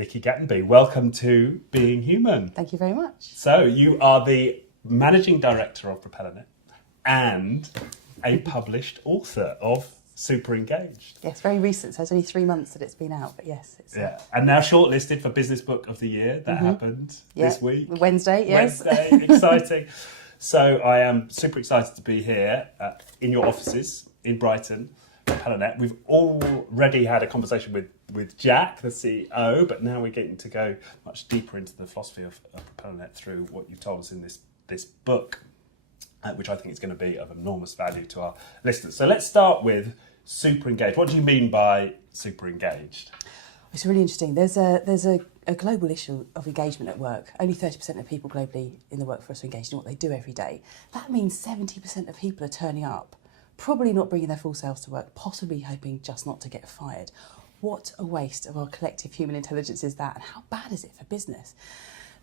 Nikki Gatenby, welcome to Being Human. Thank you very much. So you are the Managing Director of Propellernet and a published author of Superengaged. Yes, very recent, so it's only 3 months that it's been out, but yes. It's, and now shortlisted for Business Book of the Year. That happened this week. Wednesday, yes. Wednesday, exciting. So I am super excited to be here in your offices in Brighton, Propellernet. We've already had a conversation with Jack, the CEO, but now we're getting to go much deeper into the philosophy of Propellernet through what you've told us in this book, which I think is going to be of enormous value to our listeners. So let's start with Superengaged. What do you mean by Superengaged? It's really interesting. There's a global issue of engagement at work. Only 30% of people globally in the workforce are engaged in what they do every day. That means 70% of people are turning up, probably not bringing their full selves to work, possibly hoping just not to get fired. What a waste of our collective human intelligence is that, and how bad is it for business?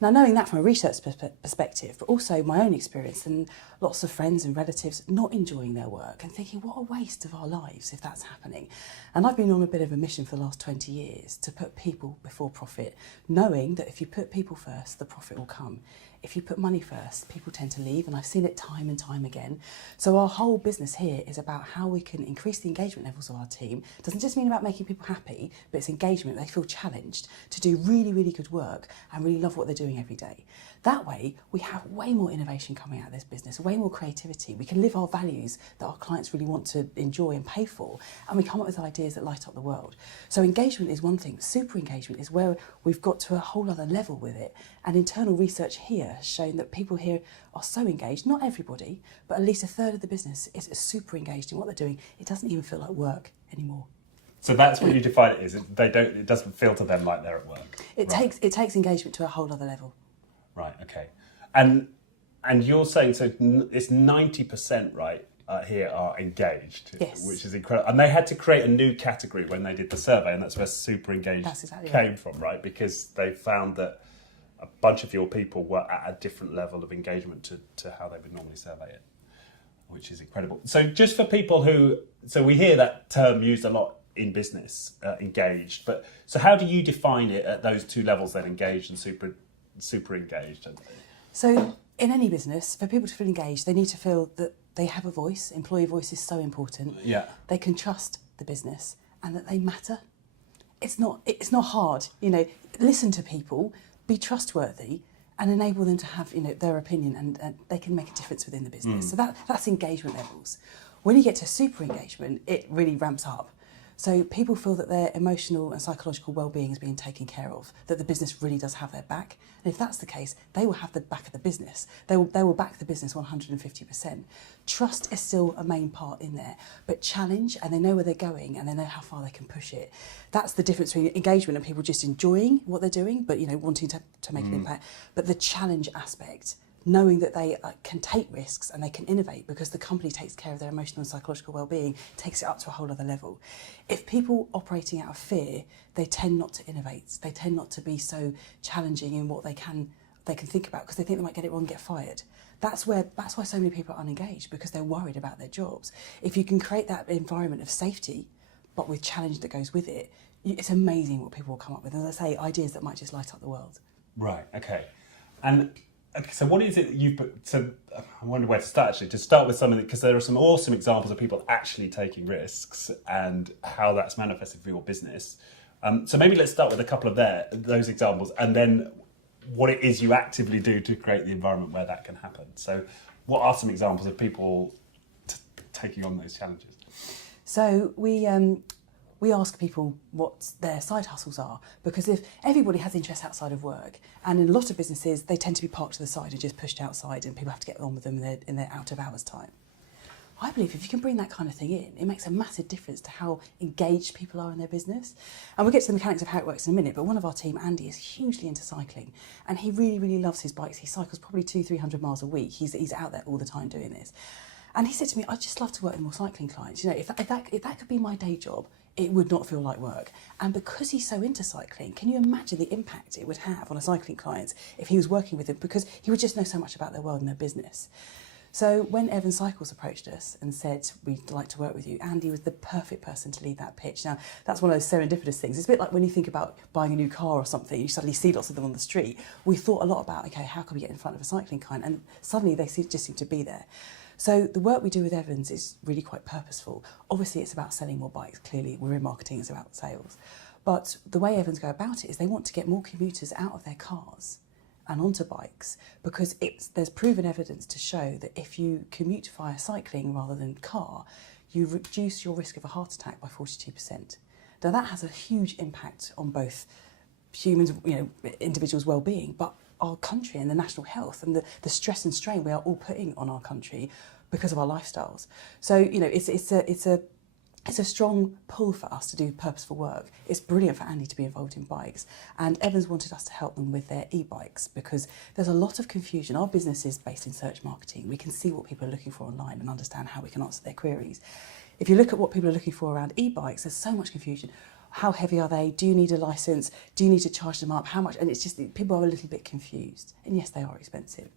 Now, knowing that from a research perspective, but also my own experience and lots of friends and relatives not enjoying their work and thinking, what a waste of our lives if that's happening. And I've been on a bit of a mission for the last 20 years to put people before profit, knowing that if you put people first, the profit will come. If you put money first, people tend to leave, and I've seen it time and time again. So our whole business here is about how we can increase the engagement levels of our team. It doesn't just mean about making people happy, but it's engagement. They feel challenged to do really, really good work and really love what they're doing every day. That way, we have way more innovation coming out of this business, way more creativity. We can live our values that our clients really want to enjoy and pay for, and we come up with ideas that light up the world. So engagement is one thing. Super engagement is where we've got to a whole other level with it. And internal research here has shown that people here are so engaged, not everybody, but at least a third of the business is super engaged in what they're doing. It doesn't even feel like work anymore. So that's what you define it as. It doesn't feel to them like they're at work. It takes engagement to a whole other level. Right. Okay. And you're saying so it's 90%, right? Here are engaged, yes. Which is incredible. And they had to create a new category when they did the survey, and that's where Superengaged came from, right? Because they found that a bunch of your people were at a different level of engagement to how they would normally survey it, which is incredible. So just for people so we hear that term used a lot in business, engaged, but so how do you define it at those two levels then, engaged and super engaged? So in any business, for people to feel engaged, they need to feel that they have a voice. Employee voice is so important. Yeah. They can trust the business and that they matter. It's not hard, listen to people, be trustworthy, and enable them to have their opinion, and they can make a difference within the business. So that's engagement levels. When you get to super engagement, it really ramps up. So people feel that their emotional and psychological well-being is being taken care of, that the business really does have their back. And if that's the case, they will have the back of the business. They will back the business 150%. Trust is still a main part in there, but challenge, and they know where they're going and they know how far they can push it. That's the difference between engagement and people just enjoying what they're doing, but wanting to make an impact. But the challenge aspect, knowing that they can take risks and they can innovate because the company takes care of their emotional and psychological well-being, takes it up to a whole other level. If people operating out of fear, they tend not to innovate. They tend not to be so challenging in what they can think about because they think they might get it wrong and get fired. That's why so many people are unengaged, because they're worried about their jobs. If you can create that environment of safety, but with challenge that goes with it, it's amazing what people will come up with. As I say, ideas that might just light up the world. Right, okay. Okay, so what is it that you've put, so I wonder where to start actually, to start with some of it, because there are some awesome examples of people actually taking risks and how that's manifested for your business. So maybe let's start with a couple of those examples, and then what it is you actively do to create the environment where that can happen. So what are some examples of people taking on those challenges? So we ask people what their side hustles are, because if everybody has interests outside of work, and in a lot of businesses they tend to be parked to the side and just pushed outside, and people have to get on with them in their out of hours time. I believe if you can bring that kind of thing in, it makes a massive difference to how engaged people are in their business. And we'll get to the mechanics of how it works in a minute, but one of our team, Andy, is hugely into cycling, and he really, really loves his bikes. He cycles probably 200-300 miles a week. He's out there all the time doing this. And he said to me, I'd just love to work with more cycling clients. If that could be my day job, it would not feel like work. And because he's so into cycling, can you imagine the impact it would have on a cycling client if he was working with them? Because he would just know so much about their world and their business. So when Evan Cycles approached us and said, we'd like to work with you, Andy was the perfect person to lead that pitch. Now, that's one of those serendipitous things. It's a bit like when you think about buying a new car or something, you suddenly see lots of them on the street. We thought a lot about, okay, how can we get in front of a cycling client? And suddenly they just seem to be there. So the work we do with Evans is really quite purposeful. Obviously, it's about selling more bikes. Clearly, we're in marketing, it's about sales. But the way Evans go about it is they want to get more commuters out of their cars and onto bikes, because there's proven evidence to show that if you commute via cycling rather than car, you reduce your risk of a heart attack by 42%. Now that has a huge impact on both humans, individuals' well-being, but our country and the national health and the stress and strain we are all putting on our country because of our lifestyles. So it's a strong pull for us to do purposeful work. It's brilliant for Andy to be involved in bikes. And Evans wanted us to help them with their e-bikes because there's a lot of confusion. Our business is based in search marketing. We can see what people are looking for online and understand how we can answer their queries. If you look at what people are looking for around e-bikes, there's so much confusion. How heavy are they? Do you need a licence? Do you need to charge them up? How much? And it's just, people are a little bit confused. And yes, they are expensive.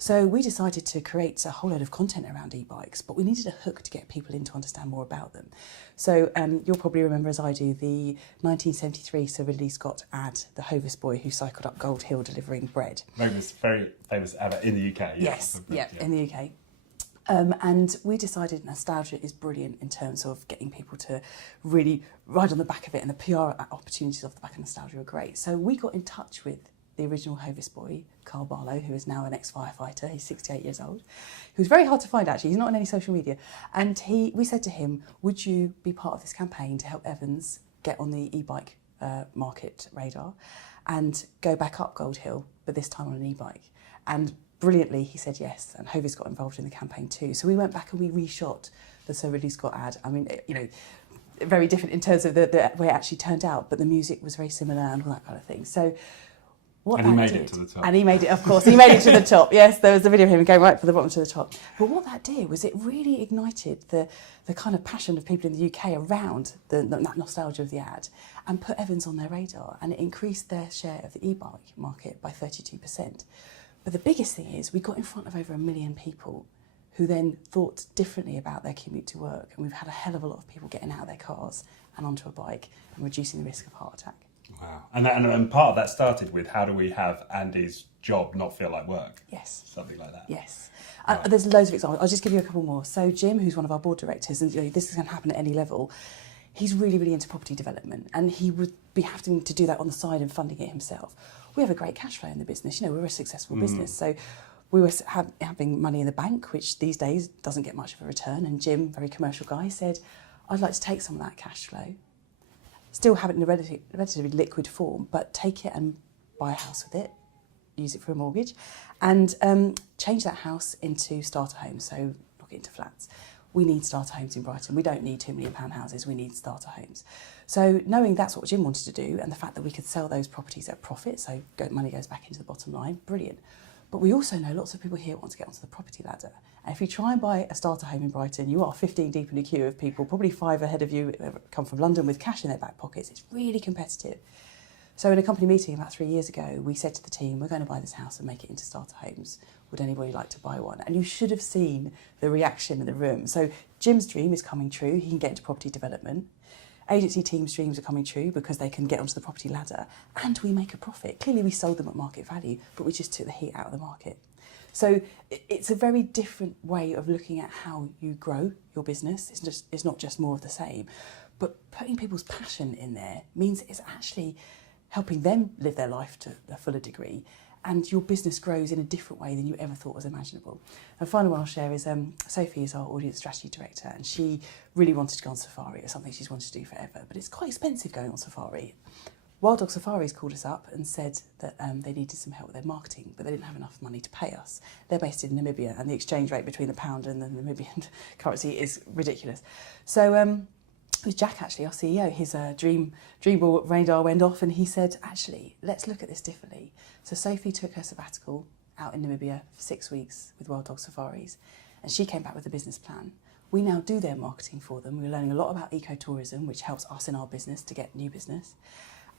So we decided to create a whole load of content around e-bikes, but we needed a hook to get people in to understand more about them. So you'll probably remember, as I do, the 1973 Sir Ridley Scott ad, the Hovis boy who cycled up Gold Hill delivering bread. Very famous ad in the UK. Yes, in the UK. And we decided nostalgia is brilliant in terms of getting people to really ride on the back of it, and the PR opportunities off the back of nostalgia are great. So we got in touch with the original Hovis boy, Carl Barlow, who is now an ex-firefighter. He's 68 years old. He was very hard to find, actually. He's not on any social media. And we said to him, would you be part of this campaign to help Evans get on the e-bike market radar and go back up Gold Hill, but this time on an e-bike? And brilliantly, he said yes, and Hovis got involved in the campaign too. So we went back and we reshot the Sir Ridley Scott ad. I mean, very different in terms of the way it actually turned out, but the music was very similar and all that kind of thing. So what and he made it to the top. And he made it, of course, he made it to the top. Yes, there was a video of him going right from the bottom to the top. But what that did was it really ignited the kind of passion of people in the UK around that nostalgia of the ad, and put Evans on their radar, and it increased their share of the e-bike market by 32%. But the biggest thing is we got in front of over 1 million people who then thought differently about their commute to work, and we've had a hell of a lot of people getting out of their cars and onto a bike and reducing the risk of heart attack. Wow. And part of that started with, how do we have Andy's job not feel like work? Yes. Something like that. Yes. There's loads of examples. I'll just give you a couple more. So Jim, who's one of our board directors, and this is going to happen at any level, he's really, really into property development, and he would be having to do that on the side and funding it himself. We have a great cash flow in the business. We're a successful business. So we were having money in the bank, which these days doesn't get much of a return. And Jim, very commercial guy, said, I'd like to take some of that cash flow, still have it in a relatively liquid form, but take it and buy a house with it, use it for a mortgage, and change that house into starter homes, so knock it into flats. We need starter homes in Brighton. We don't need £2 million houses, we need starter homes. So knowing that's what Jim wanted to do, and the fact that we could sell those properties at profit, so money goes back into the bottom line, brilliant. But we also know lots of people here want to get onto the property ladder. And if you try and buy a starter home in Brighton, you are 15 deep in a queue of people, probably 5 ahead of you, come from London with cash in their back pockets. It's really competitive. So in a company meeting about 3 years ago, we said to the team, we're going to buy this house and make it into starter homes. Would anybody like to buy one? And you should have seen the reaction in the room. So Jim's dream is coming true. He can get into property development. Agency teams' dreams are coming true because they can get onto the property ladder, and we make a profit. Clearly we sold them at market value, but we just took the heat out of the market. So it's a very different way of looking at how you grow your business. It's not just more of the same, but putting people's passion in there means it's actually helping them live their life to a fuller degree, and your business grows in a different way than you ever thought was imaginable. And the final one I'll share is Sophie is our audience strategy director, and she really wanted to go on safari. It's something she's wanted to do forever, but it's quite expensive going on safari. Wild Dog Safaris called us up and said that they needed some help with their marketing, but they didn't have enough money to pay us. They're based in Namibia, and the exchange rate between the pound and the Namibian currency is ridiculous. So it was Jack, actually, our CEO, his dreamball radar went off, and he said, actually, let's look at this differently. So Sophie took her sabbatical out in Namibia for 6 weeks with Wild Dog Safaris, and she came back with a business plan. We now do their marketing for them. We're learning a lot about ecotourism, which helps us in our business to get new business,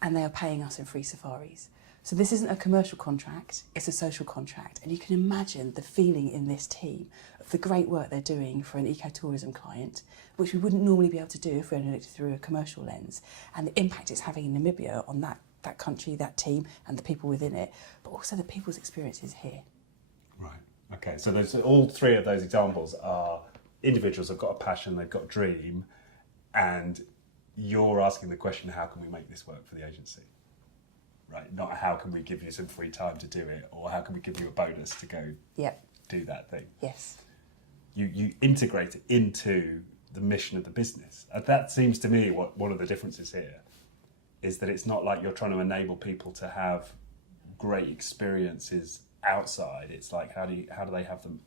and they are paying us in free safaris. So this isn't a commercial contract, it's a social contract. And you can imagine the feeling in this team of the great work they're doing for an ecotourism client, which we wouldn't normally be able to do if we only looked through a commercial lens, and the impact it's having in Namibia on that country, that team, and the people within it, but also the people's experiences here. Right. Okay. So there's all three of those examples are individuals have got a passion, they've got a dream, and you're asking the question, how can we make this work for the agency? Right. Not how can we give you some free time to do it, or how can we give you a bonus to go do that thing. Yes. You integrate it into the mission of the business. And that seems to me what one of the differences here is, that it's not like you're trying to enable people to have great experiences outside. It's like, how do they have them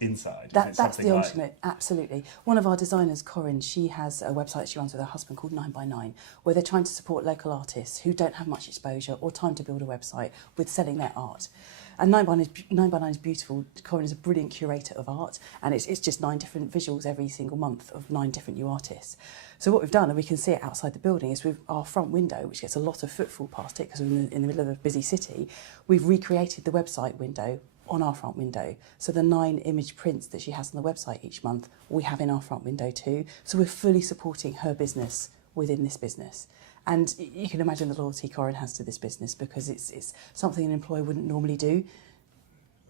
inside? That's the ultimate, absolutely. One of our designers, Corinne, she has a website she runs with her husband called 9by9, where they're trying to support local artists who don't have much exposure or time to build a website with selling their art. And 9by9 is beautiful. Corinne is a brilliant curator of art, and it's just 9 different visuals every single month of 9 different new artists. So what we've done, and we can see it outside the building, is with our front window, which gets a lot of footfall past it because we're in the middle of a busy city, we've recreated the website window on our front window. So the 9 image prints that she has on the website each month, we have in our front window too. So we're fully supporting her business within this business. And you can imagine the loyalty Corinne has to this business, because it's something an employer wouldn't normally do.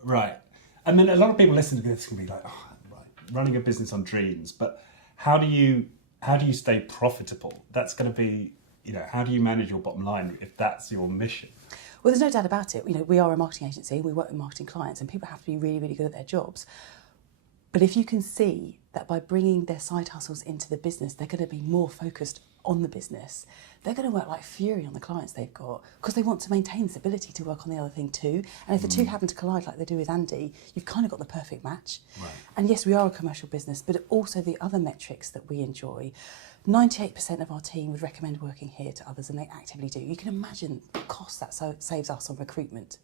Right. And then a lot of people listening to this can be like, oh, right, running a business on dreams, but how do you stay profitable? That's going to be, how do you manage your bottom line if that's your mission? Well, there's no doubt about it. We are a marketing agency, we work with marketing clients, and people have to be really, really good at their jobs. But if you can see that by bringing their side hustles into the business, they're going to be more focused on the business, they're going to work like fury on the clients they've got, because they want to maintain this ability to work on the other thing too. And if the two happen to collide like they do with Andy, you've kind of got the perfect match. Right. And yes, we are a commercial business, but also the other metrics that we enjoy. 98% of our team would recommend working here to others, and they actively do. You can imagine the cost that saves us on recruitment.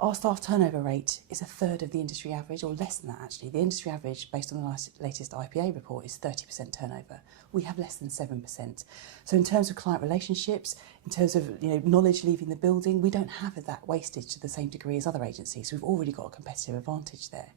Our staff turnover rate is a third of the industry average, or less than that actually. The industry average, based on the latest IPA report, is 30% turnover. We have less than 7%. So in terms of client relationships, in terms of knowledge leaving the building, we don't have that wastage to the same degree as other agencies. We've already got a competitive advantage there.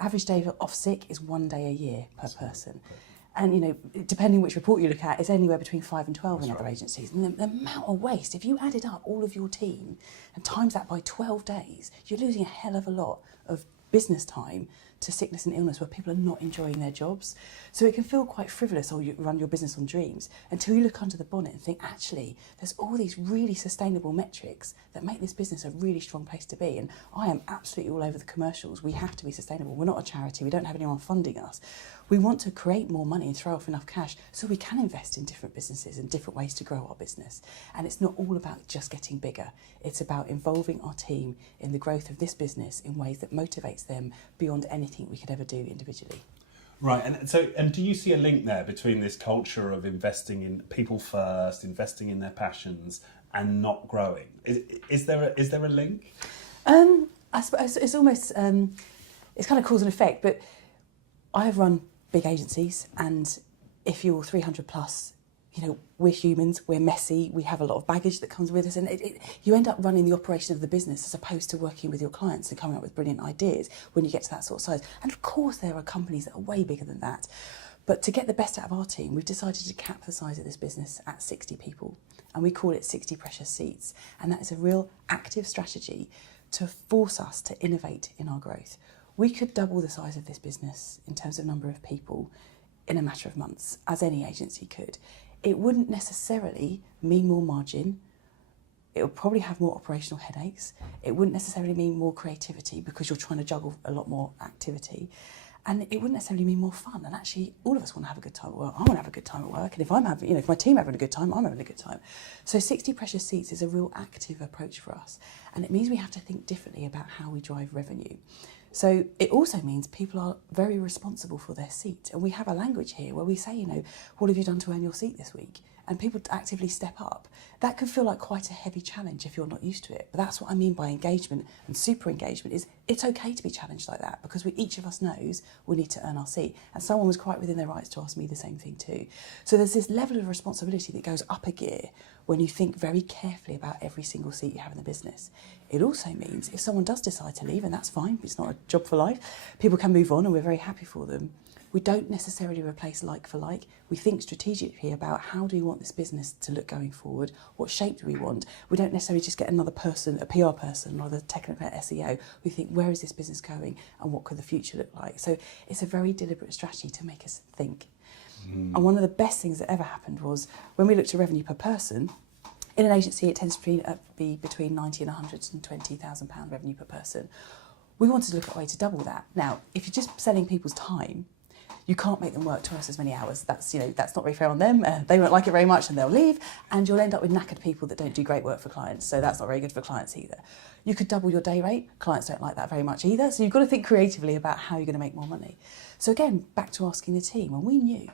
Average day off sick is 1 day a year per person. Okay. And, depending which report you look at, it's anywhere between 5 and 12 in other agencies. And the amount of waste, if you added up all of your team and times that by 12 days, you're losing a hell of a lot of business time to sickness and illness where people are not enjoying their jobs. So it can feel quite frivolous, or you run your business on dreams, until you look under the bonnet and think, actually, there's all these really sustainable metrics that make this business a really strong place to be. And I am absolutely all over the commercials. We have to be sustainable. We're not a charity. We don't have anyone funding us. We want to create more money and throw off enough cash so we can invest in different businesses and different ways to grow our business. And it's not all about just getting bigger. It's about involving our team in the growth of this business in ways that motivates them beyond anything we could ever do individually. Right, and do you see a link there between this culture of investing in people first, investing in their passions, and not growing? Is there a link? I suppose it's almost it's kind of cause and effect. But I've run big agencies, and if you're 300 plus, we're humans, we're messy, we have a lot of baggage that comes with us, and you end up running the operation of the business as opposed to working with your clients and coming up with brilliant ideas when you get to that sort of size. And of course there are companies that are way bigger than that, but to get the best out of our team, we've decided to cap the size of this business at 60 people, and we call it 60 precious seats, and that is a real active strategy to force us to innovate in our growth. We could double the size of this business in terms of number of people in a matter of months, as any agency could. It wouldn't necessarily mean more margin. It would probably have more operational headaches. It wouldn't necessarily mean more creativity because you're trying to juggle a lot more activity. And it wouldn't necessarily mean more fun. And actually, all of us want to have a good time at work. I want to have a good time at work. And if my team are having a good time, I'm having a good time. So 60 precious seats is a real active approach for us. And it means we have to think differently about how we drive revenue. So it also means people are very responsible for their seat. And we have a language here where we say, what have you done to earn your seat this week? and people actively step up. That can feel like quite a heavy challenge if you're not used to it. But that's what I mean by engagement and super engagement is it's okay to be challenged like that because each of us knows we need to earn our seat. And someone was quite within their rights to ask me the same thing too. So there's this level of responsibility that goes up a gear when you think very carefully about every single seat you have in the business. It also means if someone does decide to leave, and that's fine, it's not a job for life, people can move on and we're very happy for them. We don't necessarily replace like for like. We think strategically about how do we want this business to look going forward? What shape do we want? We don't necessarily just get another person, a PR person or the technical SEO. We think, where is this business going and what could the future look like? So it's a very deliberate strategy to make us think. And one of the best things that ever happened was when we looked at revenue per person, in an agency it tends to be between 90 and £120,000 revenue per person. We wanted to look at a way to double that. Now, if you're just selling people's time, you can't make them work twice as many hours. That's not very fair on them. They won't like it very much and they'll leave. And you'll end up with knackered people that don't do great work for clients. So that's not very good for clients either. You could double your day rate. Clients don't like that very much either. So you've got to think creatively about how you're going to make more money. So again, back to asking the team. And we knew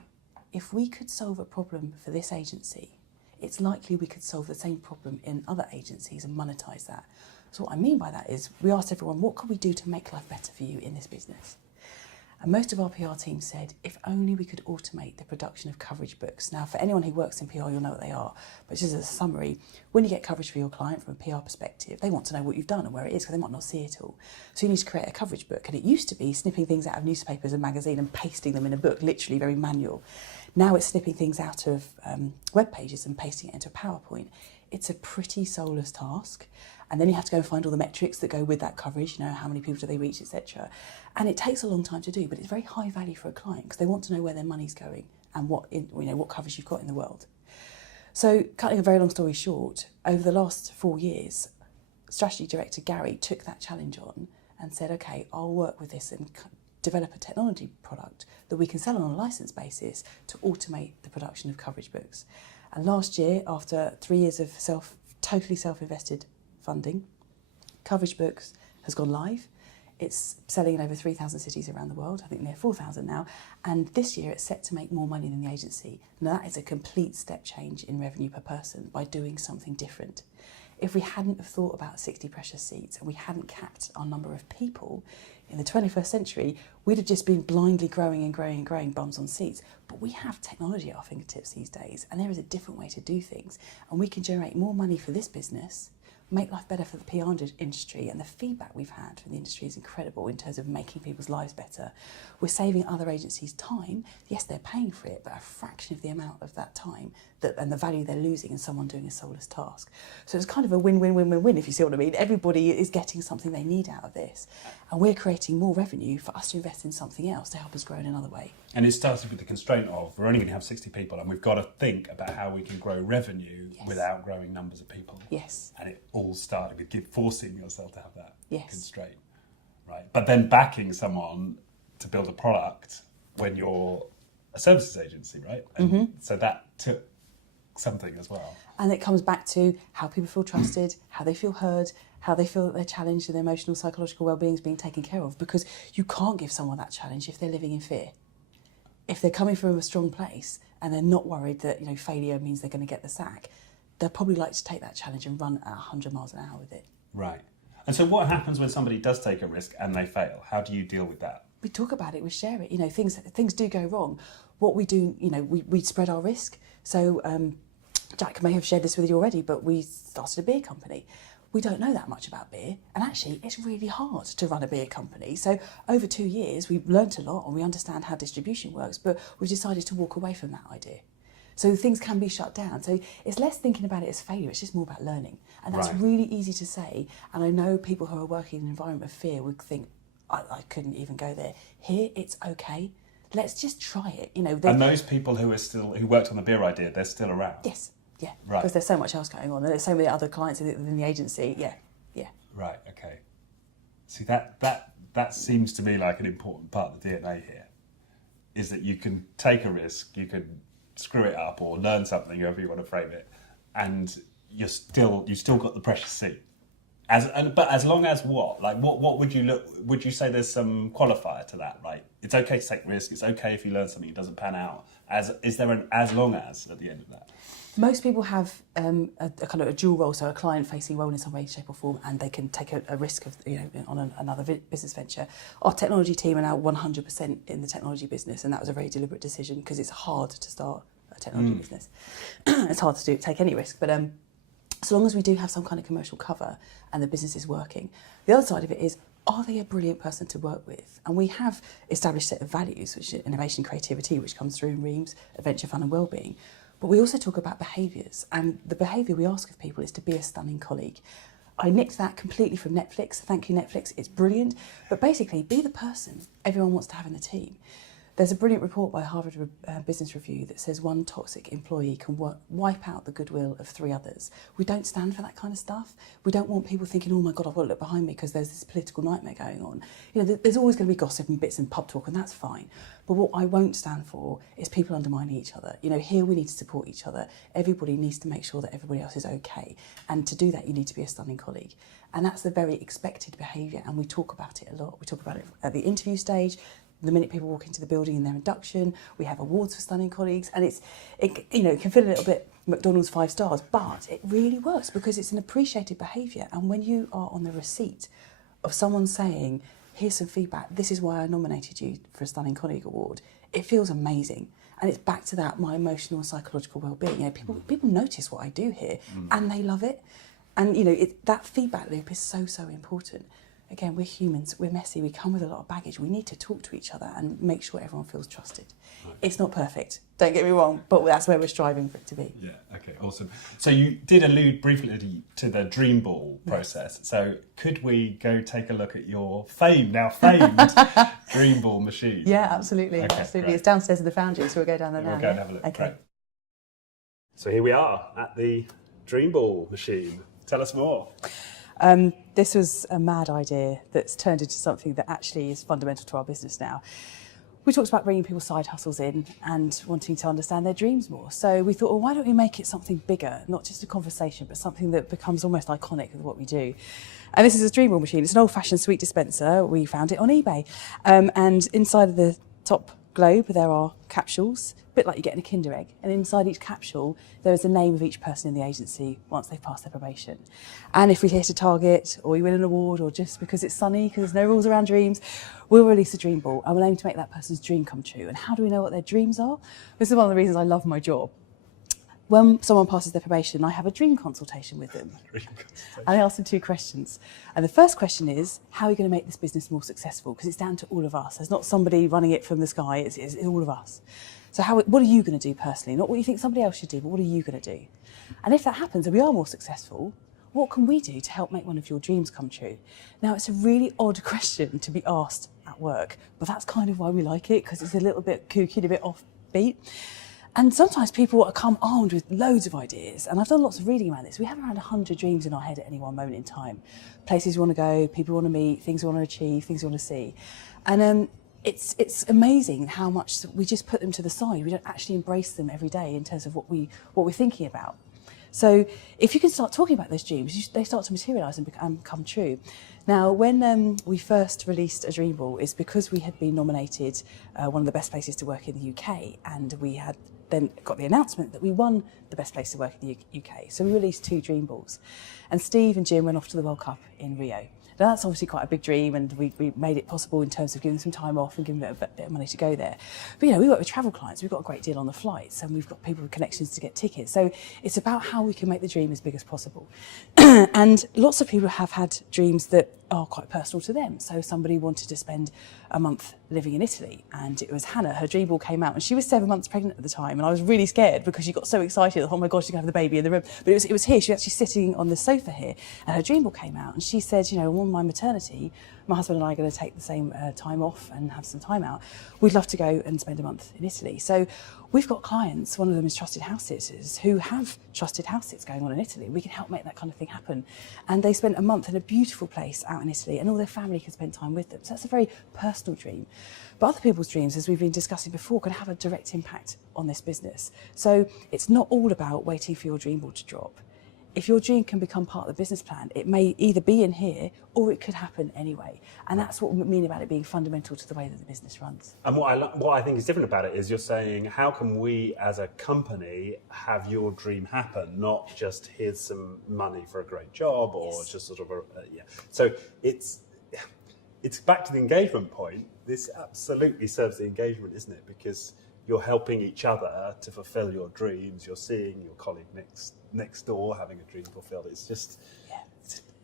if we could solve a problem for this agency, it's likely we could solve the same problem in other agencies and monetize that. So what I mean by that is we asked everyone, what could we do to make life better for you in this business? And most of our PR team said, if only we could automate the production of coverage books. Now, for anyone who works in PR, you'll know what they are. But just as a summary, when you get coverage for your client from a PR perspective, they want to know what you've done and where it is because they might not see it all. So you need to create a coverage book. And it used to be snipping things out of newspapers and magazines and pasting them in a book, literally very manual. Now it's snipping things out of web pages and pasting it into a PowerPoint. It's a pretty soulless task. And then you have to go and find all the metrics that go with that coverage, how many people do they reach, etc. And it takes a long time to do, but it's very high value for a client because they want to know where their money's going and what coverage you've got in the world. So cutting a very long story short, over the last 4 years, strategy director Gary took that challenge on and said, okay, I'll work with this and develop a technology product that we can sell on a license basis to automate the production of coverage books. And last year, after 3 years of totally self-invested funding, Coverage Books has gone live. It's selling in over 3,000 cities around the world, I think near 4,000 now, and this year it's set to make more money than the agency. Now that is a complete step change in revenue per person by doing something different. If we hadn't have thought about 60 precious seats and we hadn't capped our number of people, in the 21st century, we'd have just been blindly growing and growing and growing bums on seats. But we have technology at our fingertips these days, and there is a different way to do things. And we can generate more money for this business, make life better for the PR industry, and the feedback we've had from the industry is incredible in terms of making people's lives better. We're saving other agencies time. Yes, they're paying for it, but a fraction of the amount of that time and the value they're losing in someone doing a soulless task. So it's kind of a win-win-win-win-win, if you see what I mean. Everybody is getting something they need out of this, and we're creating more revenue for us to invest in something else to help us grow in another way. And it started with the constraint of we're only going to have 60 people and we've got to think about how we can grow revenue without growing numbers of people. Yes. And it all started with forcing yourself to have that constraint. Right. But then backing someone to build a product when you're a services agency, right? And so that took something as well. And it comes back to how people feel trusted, how they feel heard, how they feel that they're challenged and their emotional, psychological well-being is being taken care of, because you can't give someone that challenge if they're living in fear. If they're coming from a strong place and they're not worried that failure means they're going to get the sack, they'll probably like to take that challenge and run at 100 miles an hour with it. Right. And so what happens when somebody does take a risk and they fail? How do you deal with that? We talk about it, we share it. Things do go wrong. What we do, we spread our risk. So Jack may have shared this with you already, but we started a beer company. We don't know that much about beer, and actually it's really hard to run a beer company. So over 2 years we've learnt a lot and we understand how distribution works, but we've decided to walk away from that idea. So things can be shut down. So it's less thinking about it as failure, it's just more about learning. And that's really easy to say. And I know people who are working in an environment of fear would think, I couldn't even go there. Here, it's okay. Let's just try it. And those people who worked on the beer idea, they're still around? Yes. Yeah, right. Because there's so much else going on, and there's so many other clients within the agency. Yeah. Right. Okay. See, that seems to me like an important part of the DNA here, is that you can take a risk, you can screw it up or learn something, however you want to frame it, and you've still got the precious seat. But as long as what? Like, what would you look? Would you say there's some qualifier to that? Like, it's okay to take risk. It's okay if you learn something it doesn't pan out. Is there an as long as at the end of that? Most people have a kind of a dual role, so a client-facing role in some way, shape or form, and they can take a risk of, on another business venture. Our technology team are now 100% in the technology business, and that was a very deliberate decision because it's hard to start a technology business. It's hard to take any risk, but so long as we do have some kind of commercial cover and the business is working. The other side of it is, are they a brilliant person to work with? And we have established a set of values, which is innovation, creativity, which comes through in Reams, adventure, fun and wellbeing. But we also talk about behaviours, and the behaviour we ask of people is to be a stunning colleague. I nicked that completely from Netflix. Thank you, Netflix. It's brilliant. But basically, be the person everyone wants to have in the team. There's a brilliant report by Harvard Business Review that says one toxic employee can wipe out the goodwill of 3 others. We don't stand for that kind of stuff. We don't want people thinking, oh my God, I've got to look behind me because there's this political nightmare going on. There's always going to be gossip and bits and pub talk, and that's fine. But what I won't stand for is people undermining each other. Here we need to support each other. Everybody needs to make sure that everybody else is okay. And to do that, you need to be a stunning colleague. And that's the very expected behaviour, and we talk about it a lot. We talk about it at the interview stage. The minute people walk into the building in their induction, we have awards for stunning colleagues, and it can feel a little bit McDonald's 5 stars, but it really works because it's an appreciated behaviour. And when you are on the receipt of someone saying, here's some feedback, this is why I nominated you for a Stunning Colleague Award, it feels amazing. And it's back to that, my emotional and psychological well-being. People notice what I do here and they love it. And that feedback loop is so, so important. Again, we're humans, we're messy, we come with a lot of baggage. We need to talk to each other and make sure everyone feels trusted. Right. It's not perfect, don't get me wrong, but that's where we're striving for it to be. Yeah, okay, awesome. So you did allude briefly to the dreamball process. Yes. So could we go take a look at your now famed dreamball machine? Yeah, absolutely. Okay, absolutely. Great. It's downstairs in the foundry, so we'll go down there now. We'll go and have a look. Okay. Great. So here we are at the dreamball machine. Tell us more. This was a mad idea that's turned into something that actually is fundamental to our business now. We talked about bringing people's side hustles in and wanting to understand their dreams more. So we thought, well, why don't we make it something bigger, not just a conversation, but something that becomes almost iconic with what we do. And this is a dreamball machine. It's an old-fashioned sweet dispenser. We found it on eBay. And inside of the top globe, there are capsules, a bit like you get in a Kinder Egg. And inside each capsule, there is the name of each person in the agency once they've passed their probation. And if we hit a target, or we win an award, or just because it's sunny, because there's no rules around dreams, we'll release a dream ball and we'll aim to make that person's dream come true. And how do we know what their dreams are? This is one of the reasons I love my job. When someone passes their probation, I have a dream consultation with them. And I ask them 2 questions. And the first question is, how are you going to make this business more successful? Because it's down to all of us. There's not somebody running it from the sky, it's all of us. So what are you going to do personally? Not what you think somebody else should do, but what are you going to do? And if that happens and we are more successful, what can we do to help make one of your dreams come true? Now, it's a really odd question to be asked at work, but that's kind of why we like it, because it's a little bit kooky, a bit offbeat. And sometimes people come armed with loads of ideas, and I've done lots of reading around this. We have around 100 dreams in our head at any one moment in time. Places we want to go, people we want to meet, things we want to achieve, things we want to see. And it's amazing how much we just put them to the side. We don't actually embrace them every day in terms of what we're thinking about. So if you can start talking about those dreams, they start to materialise and come true. Now, when we first released a dream ball, it's because we had been nominated one of the best places to work in the UK, and we had then got the announcement that we won the best place to work in the UK. So we released 2 dream balls, and Steve and Jim went off to the World Cup in Rio. Now, that's obviously quite a big dream, and we made it possible in terms of giving them some time off and giving them a bit of money to go there. But, we work with travel clients. We've got a great deal on the flights, and we've got people with connections to get tickets. So it's about how we can make the dream as big as possible. And lots of people have had dreams that are quite personal to them. So somebody wanted to spend a month living in Italy, and it was Hannah. Her dream ball came out, and she was 7 months pregnant at the time, and I was really scared because she got so excited. Oh my God, she's going to have the baby in the room. But it was here. She was actually sitting on the sofa here, and her dream ball came out, and she said, on my maternity, my husband and I are going to take the same time off and have some time out. We'd love to go and spend a month in Italy. So we've got clients, one of them is Trusted House Sitters, who have trusted house sits going on in Italy. We can help make that kind of thing happen. And they spent a month in a beautiful place out in Italy, and all their family can spend time with them. So that's a very personal dream. But other people's dreams, as we've been discussing before, can have a direct impact on this business. So it's not all about waiting for your dream ball to drop. if your dream can become part of the business plan, it may either be in here or it could happen anyway. And that's what we mean about it being fundamental to the way that the business runs. And what I think is different about it is you're saying, how can we as a company have your dream happen, not just here's some money for a great job or just sort of So it's back to the engagement point. This absolutely serves the engagement, isn't it? Because you're helping each other to fulfill your dreams. You're seeing your colleague next door having a dream fulfilled. It's just,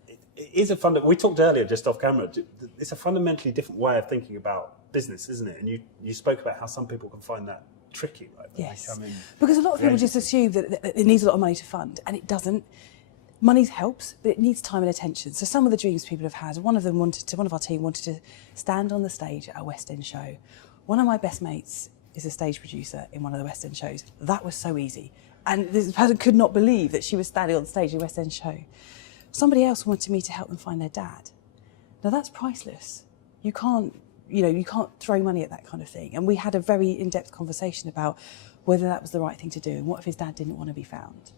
it is a we talked earlier just off camera, it's a fundamentally different way of thinking about business, isn't it? And you spoke about how some people can find that tricky, right? Yes, because a lot of people just assume that it needs a lot of money to fund, and it doesn't. Money helps, but it needs time and attention. So some of the dreams people have had, one of our team wanted to stand on the stage at a West End show. One of my best mates is a stage producer in one of the West End shows. That was so easy. And this person could not believe that she was standing on stage at a West End show. Somebody else wanted me to help them find their dad. Now that's priceless. You can't throw money at that kind of thing. And we had a very in-depth conversation about whether that was the right thing to do and what if his dad didn't want to be found.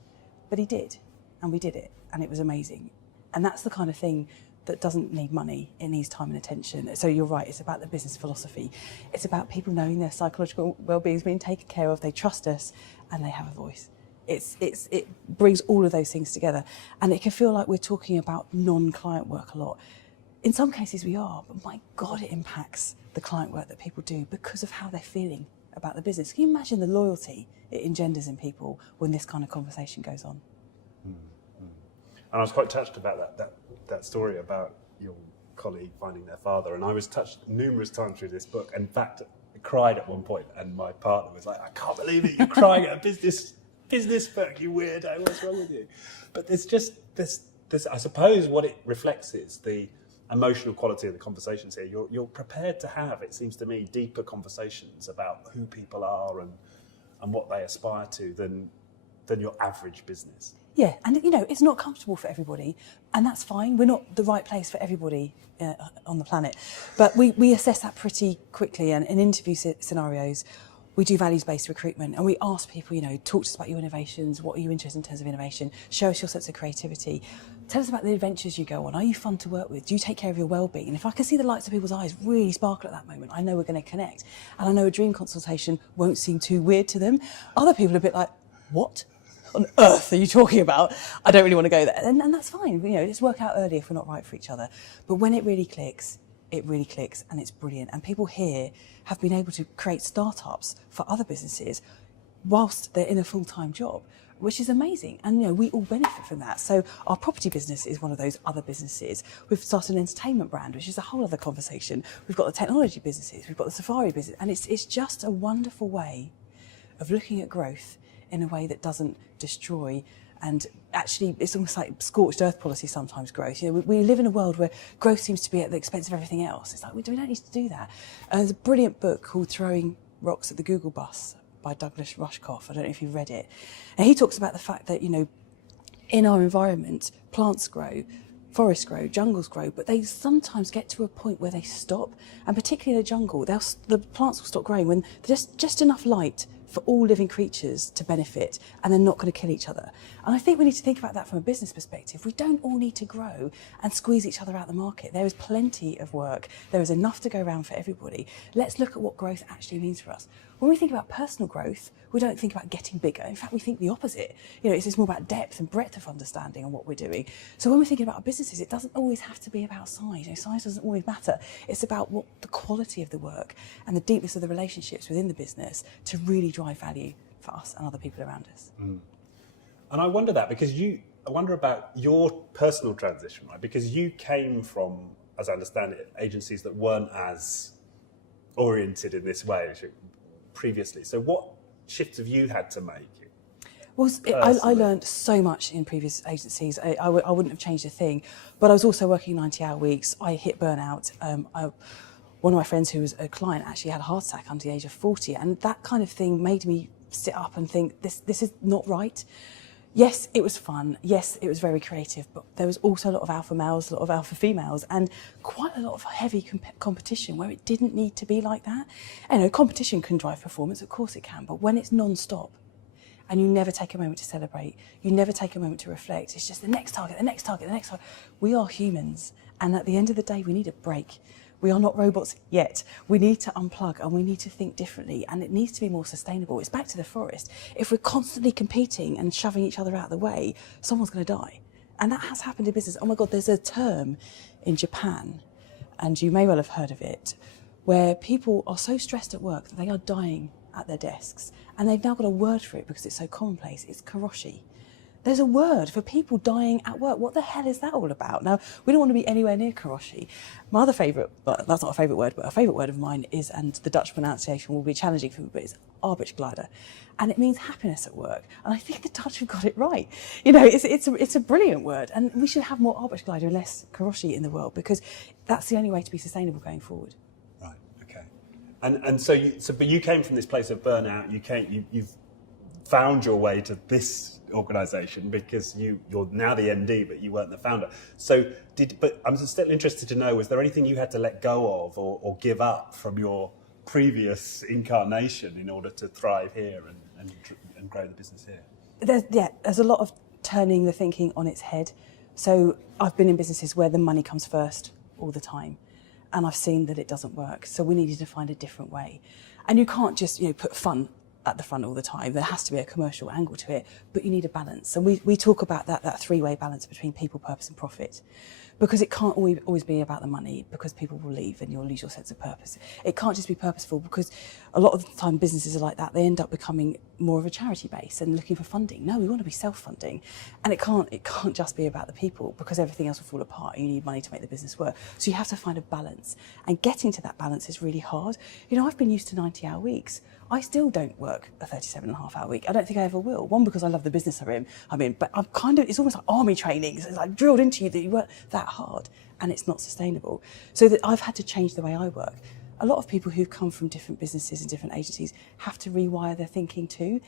But he did, and we did it, and it was amazing. And that's the kind of thing that doesn't need money, it needs time and attention. So you're right, it's about the business philosophy. It's about people knowing their psychological well-being is being taken care of, they trust us, and they have a voice. It brings all of those things together. And it can feel like we're talking about non-client work a lot. In some cases we are, but my God, it impacts the client work that people do because of how they're feeling about the business. Can you imagine the loyalty it engenders in people when this kind of conversation goes on? And I was quite touched about that story about your colleague finding their father. And I was touched numerous times through this book. In fact, I cried at one point, and my partner was like, "I can't believe it! You're crying at a business book, you weirdo! What's wrong with you?" But there's just this. I suppose what it reflects is the emotional quality of the conversations here. You're prepared to have, it seems to me, deeper conversations about who people are and what they aspire to than your average business. Yeah, and it's not comfortable for everybody, and that's fine. We're not the right place for everybody on the planet. But we assess that pretty quickly, and in interview scenarios, we do values-based recruitment, and we ask people, talk to us about your innovations, what are you interested in terms of innovation, show us your sense of creativity, tell us about the adventures you go on, are you fun to work with, do you take care of your well-being? And if I can see the lights of people's eyes really sparkle at that moment, I know we're going to connect. And I know a dream consultation won't seem too weird to them. Other people are a bit like, what on earth are you talking about? I don't really want to go there. And that's fine. Let's work out early if we're not right for each other. But when it really clicks and it's brilliant. And people here have been able to create startups for other businesses whilst they're in a full-time job, which is amazing. And we all benefit from that. So our property business is one of those other businesses. We've started an entertainment brand, which is a whole other conversation. We've got the technology businesses, we've got the safari business, and it's just a wonderful way of looking at growth in a way that doesn't destroy. And actually, it's almost like scorched earth policy sometimes, growth. We live in a world where growth seems to be at the expense of everything else. It's like, we don't need to do that. There's a brilliant book called Throwing Rocks at the Google Bus by Douglas Rushkoff. I don't know if you've read it. And he talks about the fact that, in our environment, plants grow, forests grow, jungles grow, but they sometimes get to a point where they stop. And particularly in the jungle, the plants will stop growing when there's just enough light for all living creatures to benefit, and they're not going to kill each other. And I think we need to think about that from a business perspective. We don't all need to grow and squeeze each other out the market. There is plenty of work. There is enough to go around for everybody. Let's look at what growth actually means for us. When we think about personal growth, we don't think about getting bigger. In fact, we think the opposite. It's more about depth and breadth of understanding on what we're doing. So when we're thinking about our businesses, it doesn't always have to be about size. Size doesn't always matter. It's about what the quality of the work and the deepness of the relationships within the business to really drive value for us and other people around us. Mm. And I wonder that because I wonder about your personal transition, right? Because you came from, as I understand it, agencies that weren't as oriented in this way previously. So what shifts have you had to make? Well, I learned so much in previous agencies. I wouldn't have changed a thing. But I was also working 90-hour weeks. I hit burnout. One of my friends who was a client actually had a heart attack under the age of 40. And that kind of thing made me sit up and think, this is not right. Yes, it was fun. Yes, it was very creative. But there was also a lot of alpha males, a lot of alpha females, and quite a lot of heavy competition where it didn't need to be like that. Competition can drive performance, of course it can. But when it's non-stop, and you never take a moment to celebrate. You never take a moment to reflect. It's just the next target, the next target, the next target. We are humans, and at the end of the day, we need a break. We are not robots yet. We need to unplug and we need to think differently, and it needs to be more sustainable. It's back to the forest. If we're constantly competing and shoving each other out of the way, someone's going to die. And that has happened in business. Oh my God, there's a term in Japan, and you may well have heard of it, where people are so stressed at work that they are dying at their desks. And they've now got a word for it because it's so commonplace. It's karoshi. There's a word for people dying at work. What the hell is that all about? Now, we don't want to be anywhere near karoshi. My other favourite, well, that's not a favourite word, but a favourite word of mine is, and the Dutch pronunciation will be challenging for me, but it's arbeidsgläder. And it means happiness at work. And I think the Dutch have got it right. You know, it's a brilliant word. And we should have more arbeidsgläder and less karoshi in the world, because that's the only way to be sustainable going forward. Right, okay. And so but you came from this place of burnout. You've found your way to this organisation because you're now the MD, but you weren't the founder. So but I'm still interested to know, was there anything you had to let go of or give up from your previous incarnation in order to thrive here and grow the business here? There's a lot of turning the thinking on its head. So I've been in businesses where the money comes first all the time, and I've seen that it doesn't work. So we needed to find a different way. And you can't just put fun at the front all the time. There has to be a commercial angle to it, but you need a balance. And we talk about that three-way balance between people, purpose and profit, because it can't always be about the money, because people will leave and you'll lose your sense of purpose. It can't just be purposeful, because a lot of the time businesses are like that. They end up becoming more of a charity base and looking for funding. No, we want to be self-funding, and it can't just be about the people, because everything else will fall apart. You need money to make the business work. So you have to find a balance, and getting to that balance is really hard. I've been used to 90-hour weeks. I still don't work a 37.5-hour week. I don't think I ever will. One, because I love the business I'm in, but it's almost like army training. It's like drilled into you that you work that hard, and it's not sustainable. So that I've had to change the way I work. A lot of people who come from different businesses and different agencies have to rewire their thinking too.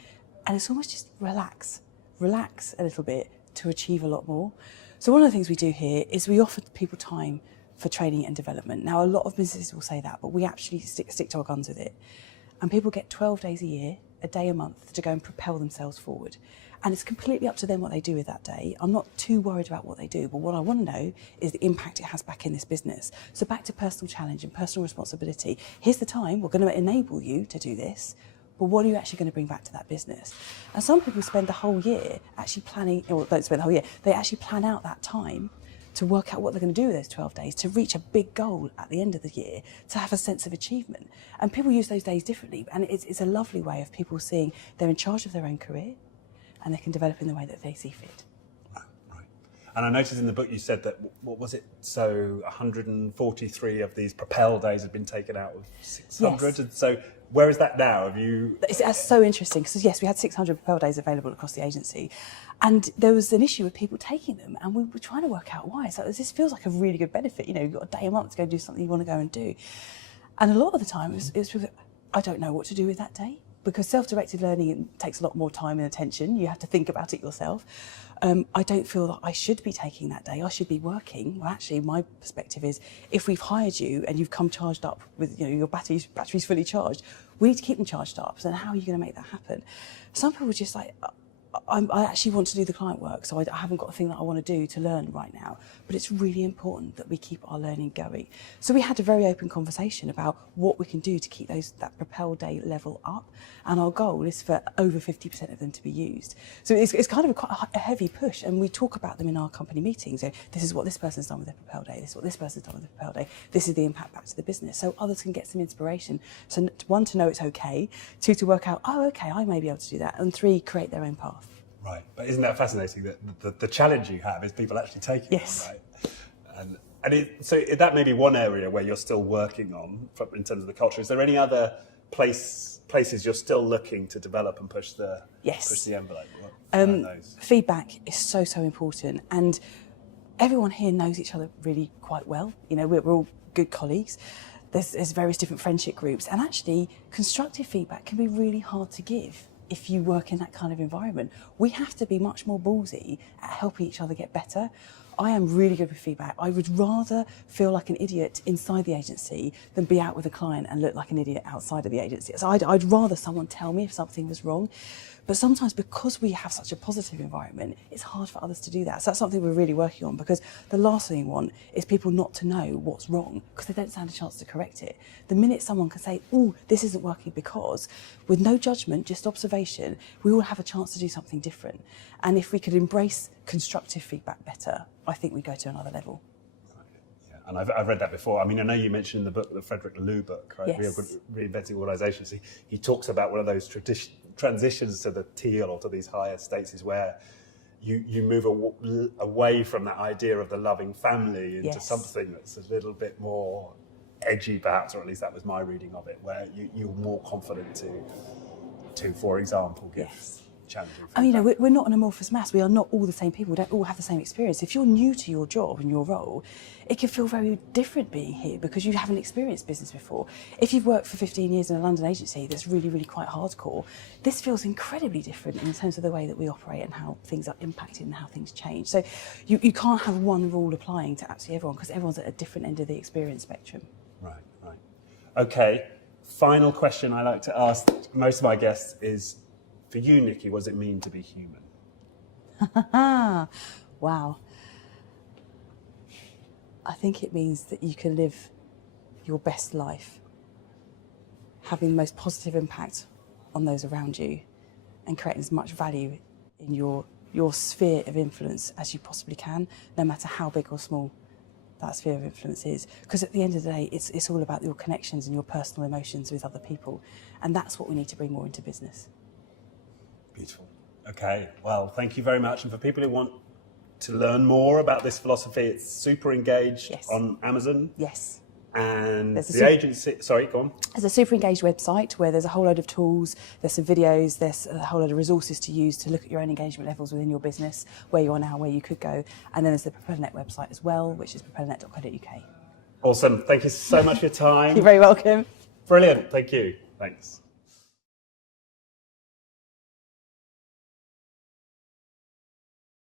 And it's almost just relax a little bit to achieve a lot more. So one of the things we do here is we offer people time for training and development. Now, a lot of businesses will say that, but we actually stick to our guns with it. And people get 12 days a year, a day a month, to go and propel themselves forward. And it's completely up to them what they do with that day. I'm not too worried about what they do, but what I want to know is the impact it has back in this business. So back to personal challenge and personal responsibility. Here's the time, we're going to enable you to do this, but what are you actually going to bring back to that business? And some people spend the whole year actually planning, or don't spend the whole year, they actually plan out that time to work out what they're going to do with those 12 days, to reach a big goal at the end of the year, to have a sense of achievement. And people use those days differently, and it's a lovely way of people seeing they're in charge of their own career and they can develop in the way that they see fit. Right. And I noticed in the book you said that, what was it, so 143 of these Propel days had been taken out of 600? Yes. And so where is that now? That's so interesting, because yes, we had 600 Propel days available across the agency, and there was an issue with people taking them, and we were trying to work out why. So this feels like a really good benefit. You've got a day a month to go do something you want to go and do. And a lot of the time it was people, I don't know what to do with that day, because self-directed learning takes a lot more time and attention. You have to think about it yourself. I don't feel that I should be taking that day. I should be working. Well, actually, my perspective is, if we've hired you and you've come charged up with your batteries fully charged, we need to keep them charged up. So how are you going to make that happen? Some people are just like, I actually want to do the client work, so I haven't got a thing that I want to do to learn right now. But it's really important that we keep our learning going. So we had a very open conversation about what we can do to keep that Propel Day level up. And our goal is for over 50% of them to be used. So it's kind of quite a heavy push, and we talk about them in our company meetings. So this is what this person's done with their Propel Day, this is what this person's done with their Propel Day, this is the impact back to the business. So others can get some inspiration. So one, to know it's okay, two, to work out, oh, okay, I may be able to do that, and three, create their own path. Right, but isn't that fascinating that the challenge you have is people actually taking yes. it, right? And so that may be one area where you're still working on in terms of the culture. Is there any other places you're still looking to develop and push the envelope? Feedback is so important, and everyone here knows each other really quite well. We're all good colleagues. There's various different friendship groups, and actually constructive feedback can be really hard to give if you work in that kind of environment. We have to be much more ballsy at helping each other get better. I am really good with feedback. I would rather feel like an idiot inside the agency than be out with a client and look like an idiot outside of the agency. So I'd rather someone tell me if something was wrong. But sometimes because we have such a positive environment, it's hard for others to do that. So that's something we're really working on, because the last thing you want is people not to know what's wrong because they don't stand a chance to correct it. The minute someone can say, oh, this isn't working because, with no judgment, just observation, we all have a chance to do something different. And if we could embrace constructive feedback better, I think we go to another level. And I've read that before. I mean, I know you mentioned in the book, the Frederick Laloux book, right? Yes. Reinventing Organisations. He talks about one of those transitions to the teal or to these higher states is where you move away from that idea of the loving family into something that's a little bit more edgy, perhaps, or at least that was my reading of it, where you're more confident to, for example, give challenging feedback. I mean, we're not an amorphous mass. We are not all the same people. We don't all have the same experience. If you're new to your job and your role, it can feel very different being here because you haven't experienced business before. If you've worked for 15 years in a London agency that's really, really quite hardcore, this feels incredibly different in terms of the way that we operate and how things are impacted and how things change. So you can't have one rule applying to absolutely everyone because everyone's at a different end of the experience spectrum. Right. Okay, final question I like to ask most of my guests is, for you, Nikki, what does it mean to be human? Wow. I think it means that you can live your best life, having the most positive impact on those around you and creating as much value in your sphere of influence as you possibly can, no matter how big or small that sphere of influence is. Because at the end of the day, it's all about your connections and your personal emotions with other people. And that's what we need to bring more into business. Beautiful. Okay, well, thank you very much. And for people who want to learn more about this philosophy, it's Superengaged on Amazon. Yes. And the agency, sorry, go on. There's a Superengaged website where there's a whole load of tools, there's some videos, there's a whole load of resources to use to look at your own engagement levels within your business, where you are now, where you could go. And then there's the PropellerNet website as well, which is propellernet.co.uk. Awesome. Thank you so much for your time. You're very welcome. Brilliant. Thank you. Thanks.